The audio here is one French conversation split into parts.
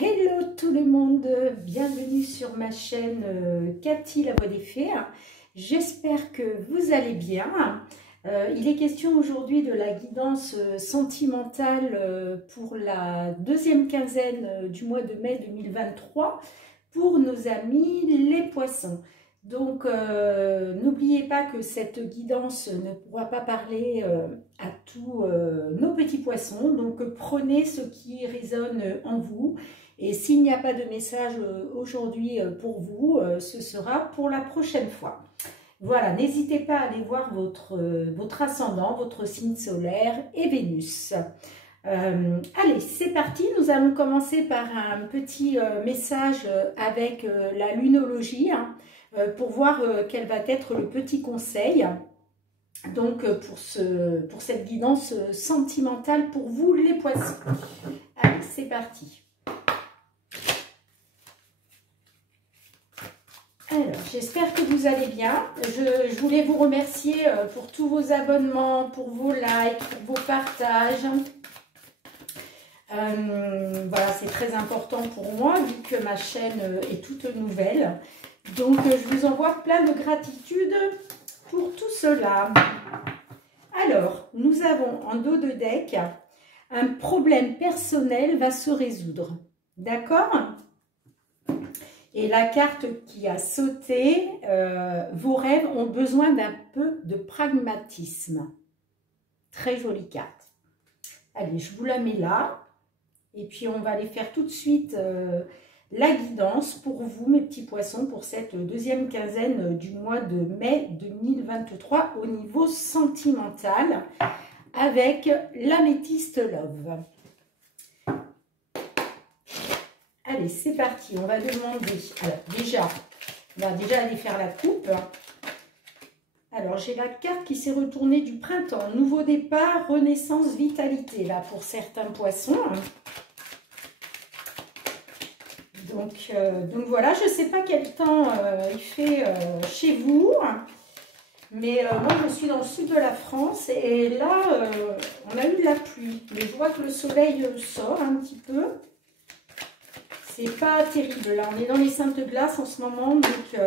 Hello tout le monde, bienvenue sur ma chaîne Cathy la voix des fées. J'espère que vous allez bien. Il est question aujourd'hui de la guidance sentimentale pour la deuxième quinzaine du mois de mai 2023 pour nos amis les poissons. Donc n'oubliez pas que cette guidance ne pourra pas parler à tous nos petits poissons, donc prenez ce qui résonne en vous. Et s'il n'y a pas de message aujourd'hui pour vous, ce sera pour la prochaine fois. Voilà, n'hésitez pas à aller voir votre ascendant, votre signe solaire et Vénus. Allez, c'est parti. Nous allons commencer par un petit message avec la lunologie pour voir quel va être le petit conseil. Donc, pour cette guidance sentimentale pour vous, les poissons. Allez, c'est parti. Alors, j'espère que vous allez bien. Je voulais vous remercier pour tous vos abonnements, pour vos likes, pour vos partages. Voilà, c'est très important pour moi vu que ma chaîne est toute nouvelle. Donc, je vous envoie plein de gratitude pour tout cela. Alors, nous avons en dos de deck, un problème personnel va se résoudre. D'accord ? Et la carte qui a sauté, vos rêves ont besoin d'un peu de pragmatisme. Très jolie carte. Allez, je vous la mets là. Et puis, on va aller faire tout de suite la guidance pour vous, mes petits poissons, pour cette deuxième quinzaine du mois de mai 2023 au niveau sentimental avec l'améthyste Love. Allez, c'est parti. On va demander. Alors, on va déjà aller faire la coupe. Alors, j'ai la carte qui s'est retournée du printemps. Nouveau départ, renaissance, vitalité, là, pour certains poissons. Donc voilà, je ne sais pas quel temps il fait chez vous. Mais moi, je suis dans le sud de la France. Et là, on a eu de la pluie. Mais je vois que le soleil sort un petit peu. C'est pas terrible, là, on est dans les Saintes Glaces en ce moment, donc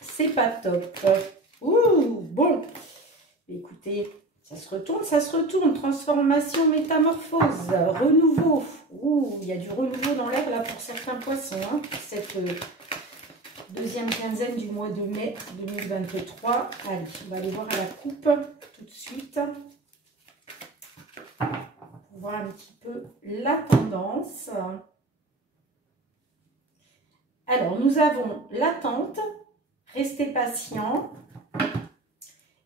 c'est pas top. Ouh, bon, écoutez, ça se retourne, transformation, métamorphose, renouveau. Ouh, il y a du renouveau dans l'air, là, pour certains poissons, hein, pour cette deuxième quinzaine du mois de mai 2023. Allez, on va aller voir à la coupe tout de suite. Pour voir un petit peu la tendance. Alors, nous avons l'attente, restez patient.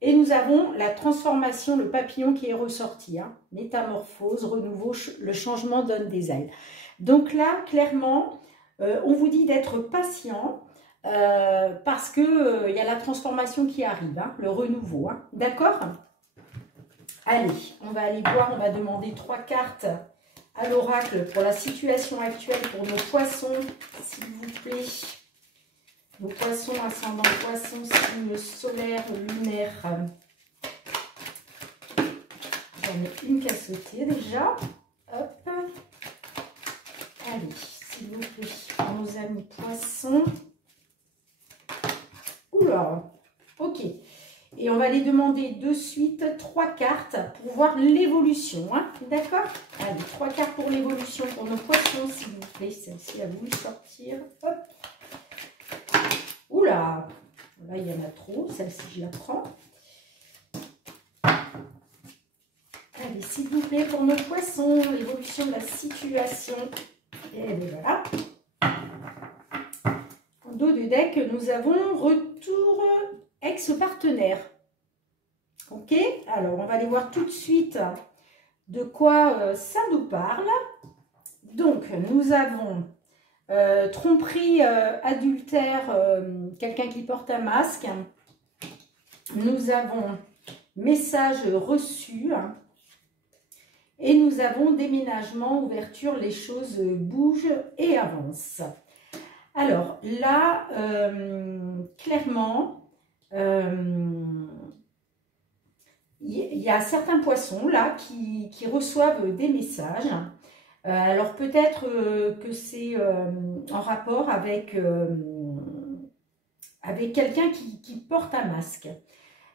Et nous avons la transformation, le papillon qui est ressorti. Hein, métamorphose, renouveau, le changement donne des ailes. Donc là, clairement, on vous dit d'être patient parce qu'il y a la transformation qui arrive, hein, le renouveau. Hein, d'accord? Allez, on va aller voir, on va demander 3 cartes à l'oracle pour la situation actuelle pour nos poissons, s'il vous plaît. Nos poissons, ascendant poissons, signe solaire, lunaire. J'en ai une qui a sauté déjà. Hop. Allez, s'il vous plaît, pour nos amis poissons. Oula, ok. Et on va les demander de suite 3 cartes pour voir l'évolution. Hein, d'accord? Allez, 3 cartes pour l'évolution pour nos poissons, s'il vous plaît. Celle-ci a voulu sortir. Hop. Oula! Là, il y en a trop. Celle-ci, je la prends. Allez, s'il vous plaît, pour nos poissons, l'évolution de la situation. Et bien voilà. En dos du deck, nous avons retour ex-partenaire. Ok, alors on va aller voir tout de suite de quoi ça nous parle. Donc, nous avons tromperie, adultère, quelqu'un qui porte un masque. Nous avons message reçu. Et nous avons déménagement, ouverture, les choses bougent et avancent. Alors là, clairement, il y a certains poissons là qui reçoivent des messages. Alors peut-être que c'est en rapport avec, avec quelqu'un qui porte un masque.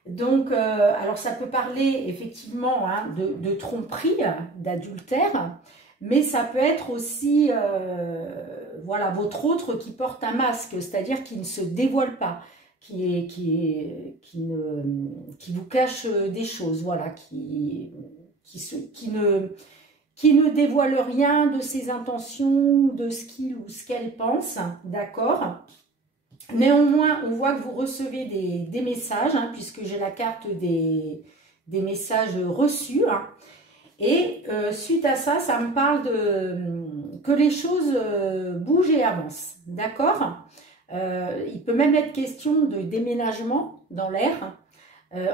Donc, alors ça peut parler effectivement hein, de tromperie, d'adultère, mais ça peut être aussi, voilà, votre autre qui porte un masque, c'est-à-dire qui ne se dévoile pas, qui vous cache des choses, voilà, qui ne dévoile rien de ses intentions, de ce qu'il ou ce qu'elle pense, d'accord? Néanmoins, on voit que vous recevez des messages, hein, puisque j'ai la carte des messages reçus. Hein, et suite à ça, ça me parle que les choses bougent et avancent. D'accord. Il peut même être question de déménagement dans l'air.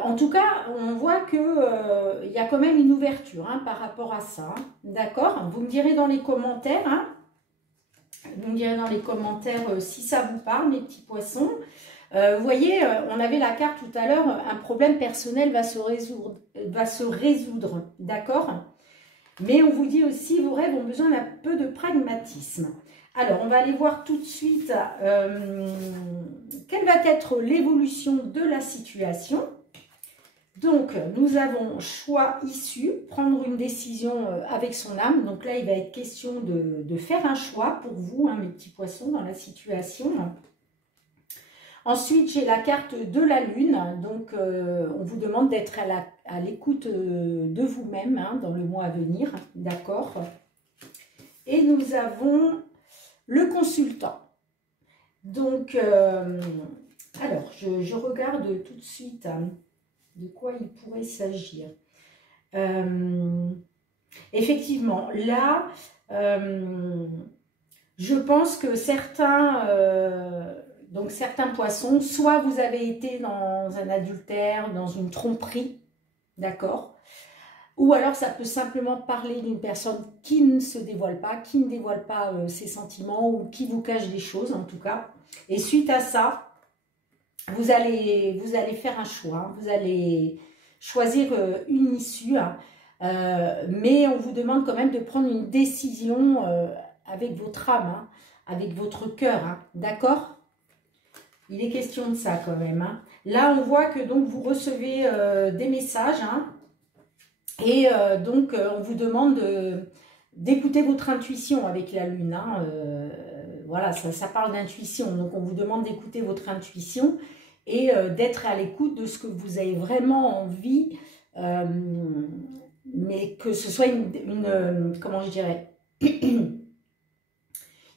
En tout cas, on voit qu'il y a quand même une ouverture hein, par rapport à ça. Hein, d'accord. Vous me direz dans les commentaires. Hein, vous me direz dans les commentaires si ça vous parle, mes petits poissons. Vous voyez, on avait la carte tout à l'heure, un problème personnel va se résoudre, d'accord? Mais on vous dit aussi, vos rêves ont besoin d'un peu de pragmatisme. Alors, on va aller voir tout de suite quelle va être l'évolution de la situation. Donc, nous avons choix issu, prendre une décision avec son âme. Donc là, il va être question de faire un choix pour vous, hein, mes petits poissons, dans la situation. Ensuite, j'ai la carte de la lune. Donc, on vous demande d'être à l'écoute de vous-même hein, dans le mois à venir. D'accord. Et nous avons le consultant. Donc, alors, je regarde tout de suite... de quoi il pourrait s'agir. Effectivement, là, je pense que certains poissons, soit vous avez été dans un adultère, dans une tromperie, d'accord, ou alors ça peut simplement parler d'une personne qui ne se dévoile pas, qui ne dévoile pas ses sentiments ou qui vous cache des choses en tout cas. Et suite à ça, vous allez faire un choix, vous allez choisir une issue, hein, mais on vous demande quand même de prendre une décision avec votre âme, hein, avec votre cœur, hein, d'accord? Il est question de ça quand même. Hein. Là, on voit que donc vous recevez des messages, hein, et donc on vous demande d'écouter votre intuition avec la lune. Hein, voilà, ça parle d'intuition, donc on vous demande d'écouter votre intuition et d'être à l'écoute de ce que vous avez vraiment envie, mais que ce soit comment je dirais,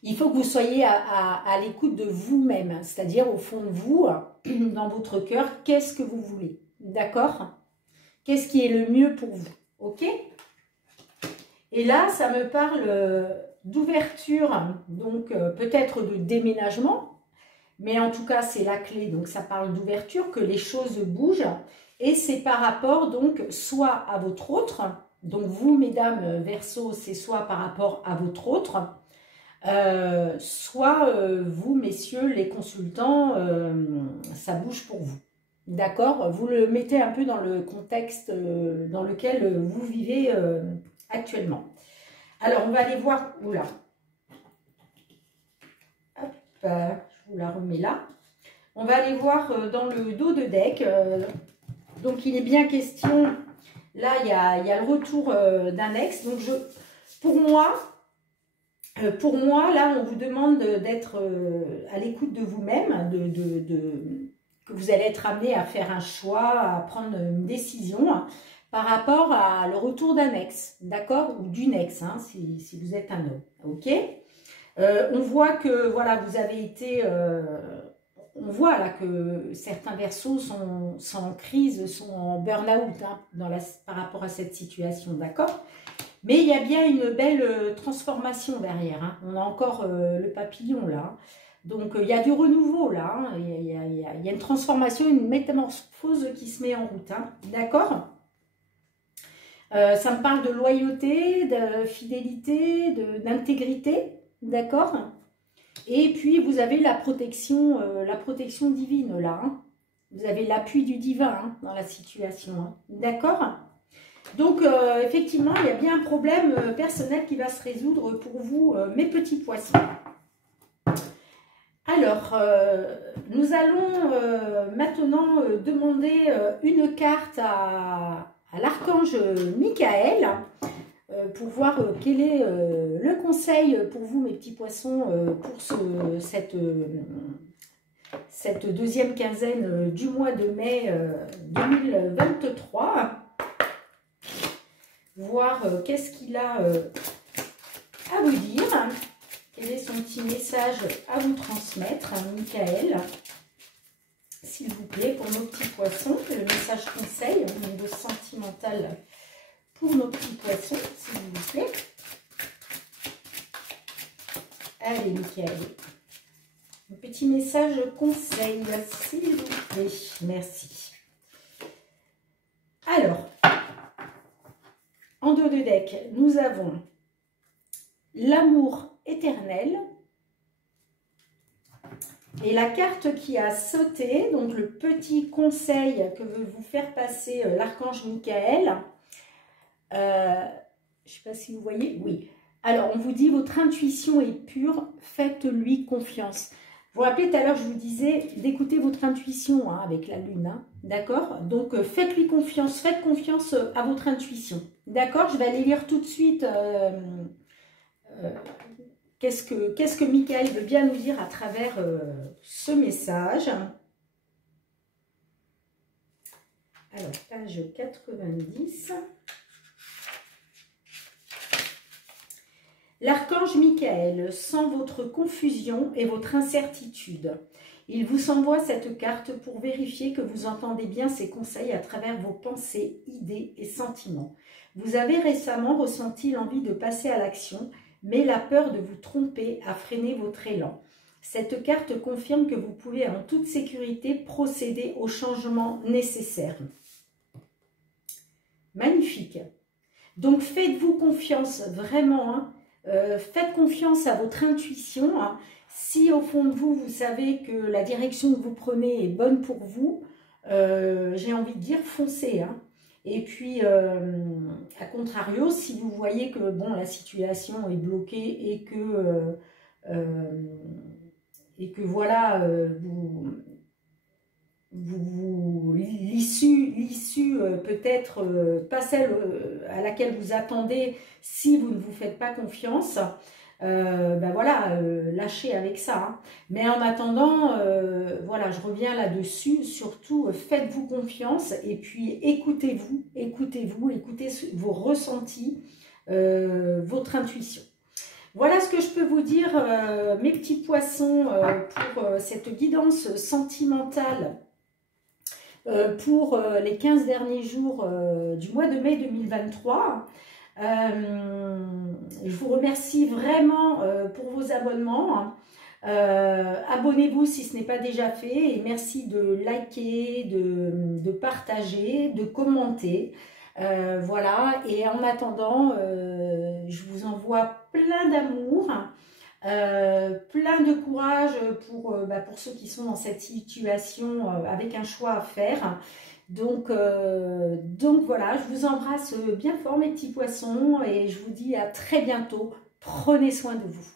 il faut que vous soyez à l'écoute de vous-même, c'est-à-dire au fond de vous, dans votre cœur, qu'est-ce que vous voulez, d'accord? Qu'est-ce qui est le mieux pour vous, ok? Et là, ça me parle d'ouverture, donc peut-être de déménagement, mais en tout cas, c'est la clé, donc ça parle d'ouverture, que les choses bougent, et c'est par rapport, donc, soit à votre autre, donc vous, mesdames Verseau, c'est soit par rapport à votre autre, soit vous, messieurs, les consultants, ça bouge pour vous. D'accord? Vous le mettez un peu dans le contexte dans lequel vous vivez actuellement. Alors, on va aller voir... Oula. Hop, je vous la remets là. On va aller voir dans le dos de deck. Donc, il est bien question... Là, il y a le retour d'un ex. Donc, pour moi, là, on vous demande d'être à l'écoute de vous-même, que vous allez être amené à faire un choix, à prendre une décision par rapport à le retour d'un ex, d'accord? Ou d'une ex, hein, si vous êtes un homme, ok? On voit que, voilà, vous avez été... on voit là que certains Verseaux sont en crise, sont en burn-out hein, par rapport à cette situation, d'accord? Mais il y a bien une belle transformation derrière. Hein. On a encore le papillon là. Donc, il y a du renouveau là. Hein. Il y a une transformation, une métamorphose qui se met en route. Hein. D'accord? Ça me parle de loyauté, de fidélité, d'intégrité. D'accord? Et puis, vous avez la protection divine là. Hein. Vous avez l'appui du divin hein, dans la situation. Hein. D'accord? Donc, effectivement, il y a bien un problème personnel qui va se résoudre pour vous, mes petits poissons. Alors, nous allons maintenant demander une carte à l'archange Michael pour voir quel est le conseil pour vous, mes petits poissons, pour cette deuxième quinzaine du mois de mai 2023. Voir qu'est-ce qu'il a à vous dire. Quel est son petit message à vous transmettre, Michael, s'il vous plaît, pour nos petits poissons. Le message conseil au niveau sentimental pour nos petits poissons, s'il vous plaît. Allez, Michael. Un petit message conseil, s'il vous plaît. Merci. Alors, en dos de deck, nous avons l'amour éternel. Et la carte qui a sauté, donc le petit conseil que veut vous faire passer l'archange Michael. Je ne sais pas si vous voyez, oui. Alors, on vous dit, votre intuition est pure, faites-lui confiance. Vous vous rappelez, tout à l'heure, je vous disais d'écouter votre intuition hein, avec la lune, hein, d'accord? Donc, faites-lui confiance, faites confiance à votre intuition, d'accord? Je vais aller lire tout de suite qu'est-ce que Michael veut bien nous dire à travers ce message. Alors, page 90. L'archange Michael sent votre confusion et votre incertitude. Il vous envoie cette carte pour vérifier que vous entendez bien ses conseils à travers vos pensées, idées et sentiments. Vous avez récemment ressenti l'envie de passer à l'action, mais la peur de vous tromper a freiné votre élan. Cette carte confirme que vous pouvez en toute sécurité procéder aux changements nécessaires. Magnifique. Donc faites-vous confiance, vraiment, hein. Faites confiance à votre intuition. Hein. Si au fond de vous, vous savez que la direction que vous prenez est bonne pour vous, j'ai envie de dire foncez. Hein. Et puis, à contrario, si vous voyez que bon, la situation est bloquée et que voilà, l'issue peut-être pas celle à laquelle vous attendez si vous ne vous faites pas confiance, ben voilà, lâchez avec ça. Hein. Mais en attendant, voilà, je reviens là-dessus, surtout faites-vous confiance et puis écoutez écoutez vos ressentis, votre intuition. Voilà ce que je peux vous dire, mes petits poissons, pour cette guidance sentimentale pour les 15 derniers jours du mois de mai 2023. Je vous remercie vraiment pour vos abonnements. Abonnez-vous si ce n'est pas déjà fait et merci de liker, de partager, de commenter. Voilà, et en attendant, je vous envoie plein d'amour. Plein de courage pour ceux qui sont dans cette situation avec un choix à faire. Donc voilà, je vous embrasse bien fort mes petits poissons et je vous dis à très bientôt. Prenez soin de vous.